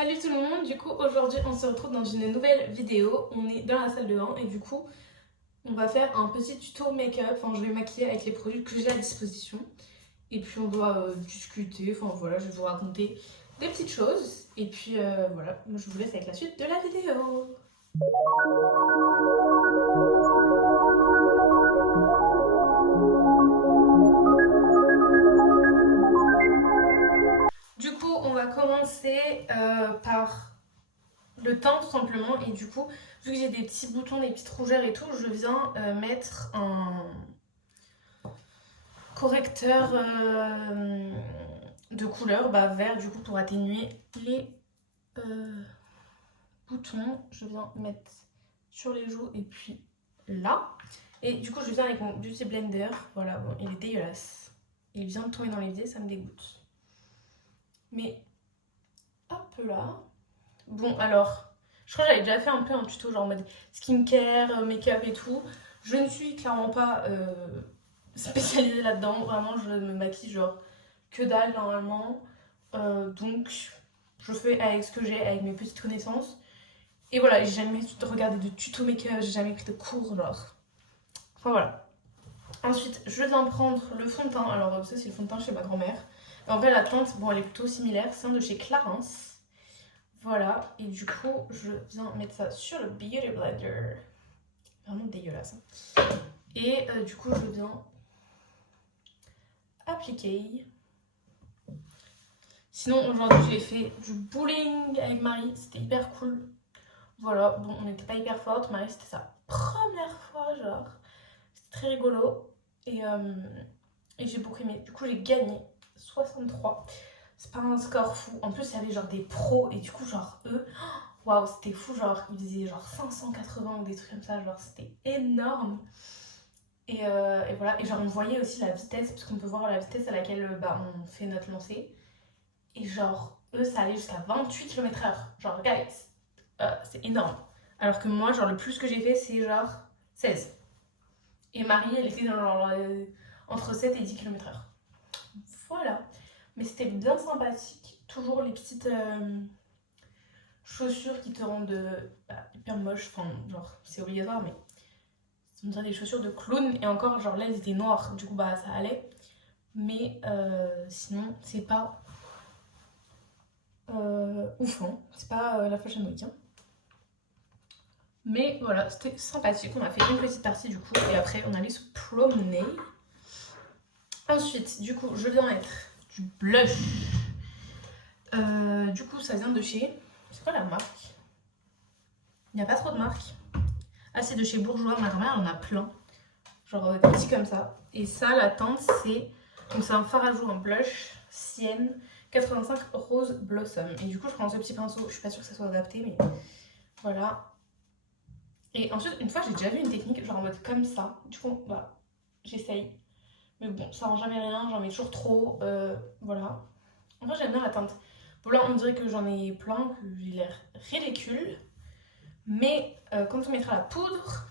Salut tout le monde, du coup aujourd'hui on se retrouve dans une nouvelle vidéo, on est dans la salle de bain et du coup on va faire un petit tuto make-up, enfin je vais maquiller avec les produits que j'ai à disposition et puis on doit discuter, enfin voilà je vais vous raconter des petites choses et puis voilà, moi je vous laisse avec la suite de la vidéo. Du coup on va commencer par le teint tout simplement et du coup vu que j'ai des petits boutons, des petites rougeurs et tout, je viens mettre un correcteur de couleur vert du coup pour atténuer les boutons. Je viens mettre sur les joues et puis là. Et du coup je viens avec mon beauty blender. Voilà, bon il est dégueulasse. Il vient de tomber dans l'évier, ça me dégoûte. Mais hop là. Bon alors, je crois que j'avais déjà fait un peu un tuto genre en mode skincare, make-up et tout. Je ne suis clairement pas spécialisée là-dedans. Vraiment je me maquille genre que dalle normalement. Donc je fais avec ce que j'ai, avec mes petites connaissances. Et voilà, j'ai jamais regardé de tuto make-up, j'ai jamais pris de cours genre. Enfin voilà. Ensuite, je viens prendre le fond de teint. Alors ça c'est le fond de teint chez ma grand-mère. En vrai la teinte, bon elle est plutôt similaire, c'est un de chez Clarins. Voilà, et du coup je viens mettre ça sur le Beauty Blender. Vraiment dégueulasse. Et du coup je viens appliquer. Sinon aujourd'hui j'ai fait du bowling avec Marie, c'était hyper cool. Voilà, bon on n'était pas hyper forte, Marie c'était sa première fois genre. C'était très rigolo et j'ai beaucoup aimé. Du coup j'ai gagné 63. C'est pas un score fou. En plus il y avait genre des pros et du coup genre eux, waouh c'était fou, genre ils faisaient genre 580 ou des trucs comme ça, genre c'était énorme. Et voilà, et genre on voyait aussi la vitesse, parce qu'on peut voir la vitesse à laquelle on fait notre lancer. Et genre, eux, ça allait jusqu'à 28 km/h. Genre, guys, c'est énorme. Alors que moi, genre, le plus que j'ai fait, c'est genre 16. Et Marie, elle était genre entre 7 et 10 km/h. Voilà. Mais c'était bien sympathique. Toujours les petites chaussures qui te rendent hyper moche. Enfin, genre, c'est obligatoire, mais ça me dirait des chaussures de clown. Et encore, genre là, elles étaient noires. Du coup, ça allait. Mais sinon, c'est pas ouf, hein. C'est pas la Fashion Week. Hein. Mais voilà, c'était sympathique. On a fait une petite partie du coup. Et après, on allait se promener. Ensuite, du coup, je viens mettre du blush. Du coup, ça vient de chez... C'est quoi la marque? Il n'y a pas trop de marques. Ah, c'est de chez Bourjois. Ma grand-mère en a plein. Genre des petits comme ça. Et ça, la teinte, c'est... Donc c'est un fard à joues en blush. Sienne 85 Rose Blossom. Et du coup, je prends ce petit pinceau. Je suis pas sûre que ça soit adapté, mais voilà. Et ensuite, une fois, j'ai déjà vu une technique, genre en mode comme ça. Du coup, voilà, j'essaye. Mais bon, ça rend jamais rien, j'en mets toujours trop. Voilà. En vrai, j'aime bien la teinte. Bon, là, on dirait que j'en ai plein, que j'ai l'air ridicule. Mais quand on mettra la poudre,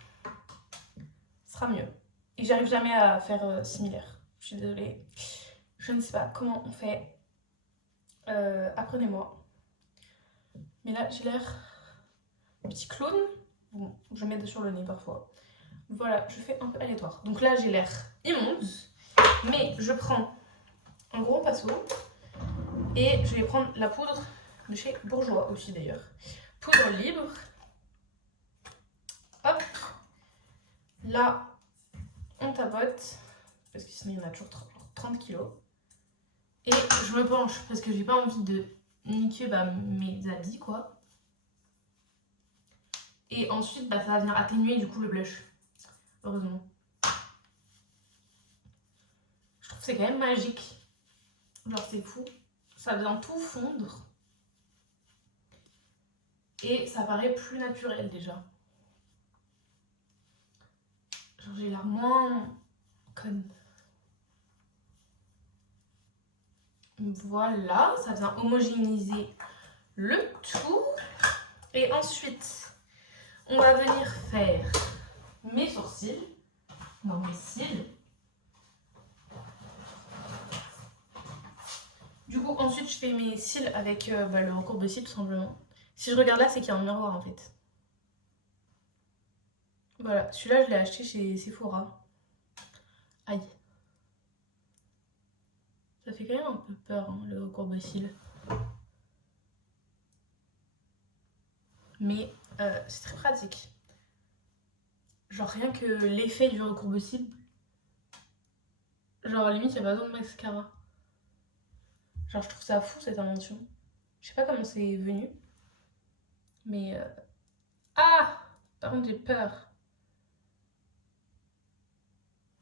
ce sera mieux. Et j'arrive jamais à faire similaire. Je suis désolée. Je ne sais pas comment on fait. Apprenez-moi. Mais là, j'ai l'air petit clown. Bon, je mets sur le nez parfois. Voilà, je fais un peu aléatoire. Donc là, j'ai l'air immonde. Mais je prends un gros pinceau. Et je vais prendre la poudre de chez Bourjois aussi d'ailleurs. Poudre libre. Hop. Là, on tapote. Parce que sinon, il y en a toujours 30 kilos. Et je me penche parce que j'ai pas envie de niquer mes habits, quoi. Et ensuite, ça va venir atténuer du coup le blush. Heureusement. Je trouve que c'est quand même magique. Genre, c'est fou. Ça vient tout fondre. Et ça paraît plus naturel déjà. Genre, j'ai l'air moins conne. Voilà, ça vient homogénéiser le tout. Et ensuite, on va venir faire mes sourcils. Non, mes cils. Du coup, ensuite, je fais mes cils avec le recourbe-cils tout simplement. Si je regarde là, c'est qu'il y a un miroir en fait. Voilà, celui-là, je l'ai acheté chez Sephora. Aïe. Ça fait quand même un peu peur, hein, le recourbe-cils. Mais c'est très pratique. Genre rien que l'effet du recourbe-cils. Genre limite, il n'y a pas besoin de mascara. Genre je trouve ça fou cette invention. Je sais pas comment c'est venu. Mais... Ah! Par contre, j'ai peur.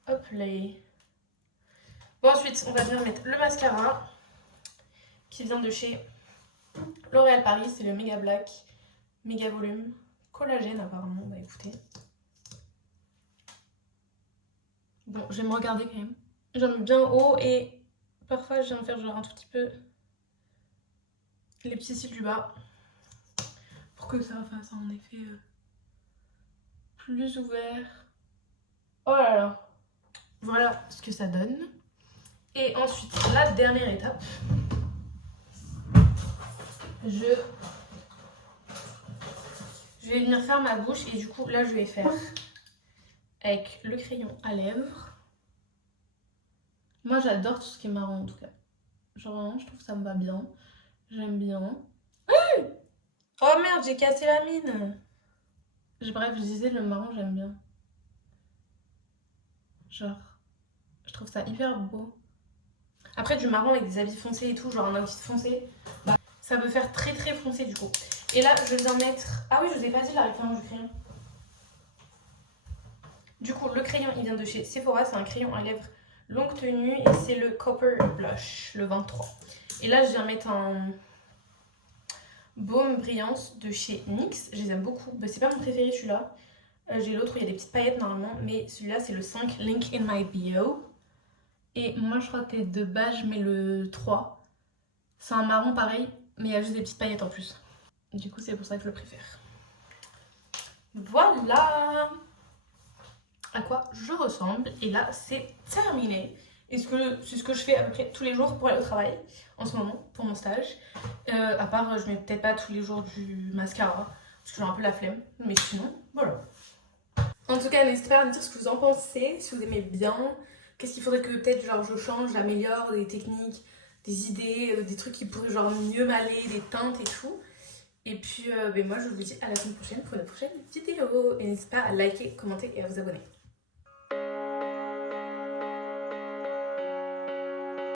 Hop là. Bon, ensuite, on va bien mettre le mascara qui vient de chez L'Oréal Paris. C'est le Méga Black, Méga Volume, collagène apparemment. Bah écoutez. Bon, je vais me regarder quand même. J'en mets bien haut et parfois je viens me faire genre un tout petit peu les petits cils du bas pour que ça fasse un effet plus ouvert. Oh là là. Voilà ce que ça donne. Et ensuite, la dernière étape, je vais venir faire ma bouche et du coup là je vais faire avec le crayon à lèvres. Moi j'adore tout ce qui est marron en tout cas. Genre vraiment je trouve que ça me va bien. J'aime bien. Oh merde, j'ai cassé la mine. Bref, je disais le marron j'aime bien. Genre, je trouve ça hyper beau. Après du marron avec des habits foncés et tout, genre un outfit foncé, bah, ça peut faire très très foncé du coup. Et là je viens mettre... Ah oui, je vous ai pas dit la référence du crayon. Du coup, le crayon, il vient de chez Sephora. C'est un crayon à lèvres longue tenue et c'est le Copper Blush, le 23. Et là, je viens mettre un baume brillance de chez NYX. Je les aime beaucoup. Bah, c'est pas mon préféré, celui-là. J'ai l'autre où il y a des petites paillettes normalement, mais celui-là, c'est le 5, Link in my bio. Et moi, je crois que de base, je mets le 3. C'est un marron pareil, mais il y a juste des petites paillettes en plus. Du coup, c'est pour ça que je le préfère. Voilà à quoi je ressemble. Et là, c'est terminé. Et c'est ce que je fais à peu près tous les jours pour aller au travail en ce moment, pour mon stage. À part, je mets peut-être pas tous les jours du mascara, parce que j'ai un peu la flemme. Mais sinon, voilà. En tout cas, n'hésitez pas à me dire ce que vous en pensez, si vous aimez bien. Qu'est-ce qu'il faudrait que peut-être genre je change, j'améliore, des techniques, des idées, des trucs qui pourraient genre mieux m'aller, des teintes et tout. Et puis moi je vous dis à la semaine prochaine pour une prochaine vidéo. Et n'hésitez pas à liker, commenter et à vous abonner.